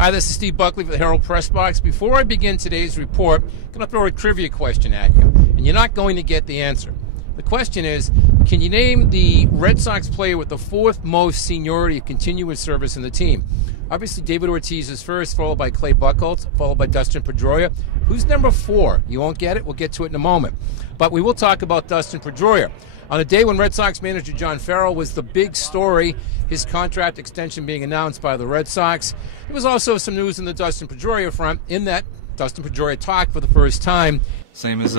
Hi, this is Steve Buckley for the Herald Press Box. Before I begin today's report, I'm going to throw a trivia question at you, and you're not going to get the answer. The question is, can you name the Red Sox player with the fourth most seniority of continuous service in the team? Obviously, David Ortiz is first, followed by Clay Buchholz, followed by Dustin Pedroia. Who's number 4? You won't get it. We'll get to it in a moment. But we will talk about Dustin Pedroia. On a day when Red Sox manager John Farrell was the big story, his contract extension being announced by the Red Sox, there was also some news in the Dustin Pedroia front, in that Dustin Pedroia talked for the first time. Same as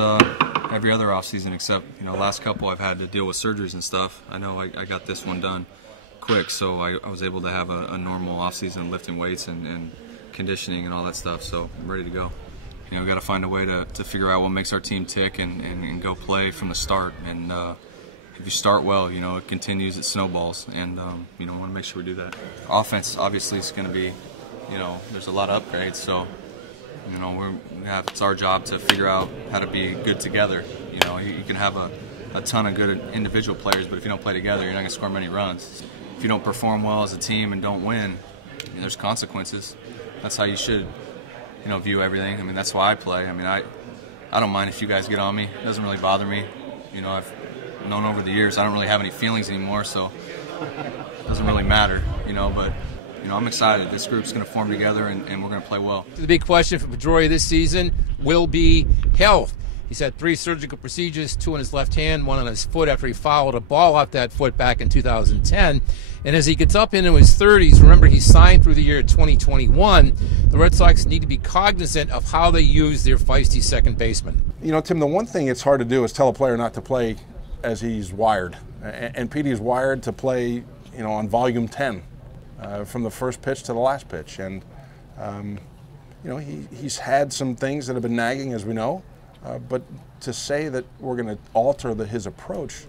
every other offseason, except, last couple I've had to deal with surgeries and stuff. I know I got this one done quick, so I was able to have a normal offseason lifting weights and conditioning and all that stuff, so I'm ready to go. We've got to find a way to figure out what makes our team tick and go play from the start. And if you start well, it continues, it snowballs, and we want to make sure we do that. Offense obviously is going to be, there's a lot of upgrades, so it's our job to figure out how to be good together. You can have a ton of good individual players, but if you don't play together, you're not going to score many runs. If you don't perform well as a team and don't win, there's consequences. That's how you should, view everything. That's why I play. I don't mind if you guys get on me. It doesn't really bother me. I've known over the years I don't really have any feelings anymore, so it doesn't really matter. But I'm excited. This group's going to form together, and we're going to play well. The big question for Pedroia this season will be health. He's had 3 surgical procedures, 2 on his left hand, 1 on his foot after he fouled a ball off that foot back in 2010. And as he gets up into his 30s, remember he signed through the year 2021, the Red Sox need to be cognizant of how they use their feisty second baseman. Tim, the one thing it's hard to do is tell a player not to play as he's wired. And Petey's wired to play, on volume 10. From the first pitch to the last pitch, and he's had some things that have been nagging, as we know, but to say that we're going to alter his approach,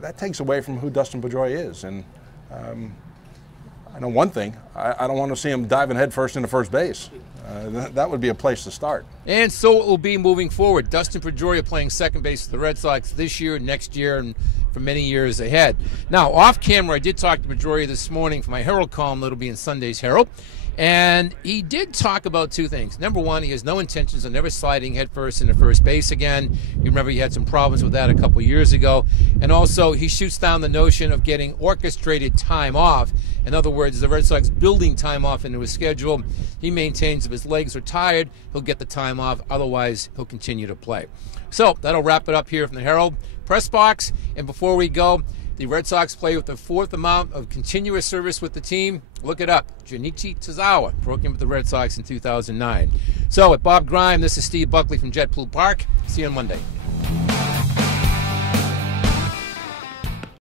that takes away from who Dustin Pedroia is. And I know one thing: I don't want to see him diving headfirst into first base. That would be a place to start. And so it will be moving forward. Dustin Pedroia playing second base for the Red Sox this year, next year, and for many years ahead. Now, off camera, I did talk to Pedroia this morning for my Herald column that'll be in Sunday's Herald. And he did talk about 2 things. Number one, he has no intentions of ever sliding headfirst into first base again. You remember he had some problems with that a couple years ago. And also, he shoots down the notion of getting orchestrated time off. In other words, the Red Sox building time off into his schedule. He maintains if his legs are tired, he'll get the time off. Otherwise, he'll continue to play. So that'll wrap it up here from the Herald Press Box. And before we go, the Red Sox play with the 4th amount of continuous service with the team. Look it up. Junichi Tozawa broke in with the Red Sox in 2009. So, with Bob Grime, this is Steve Buckley from JetBlue Park. See you on Monday.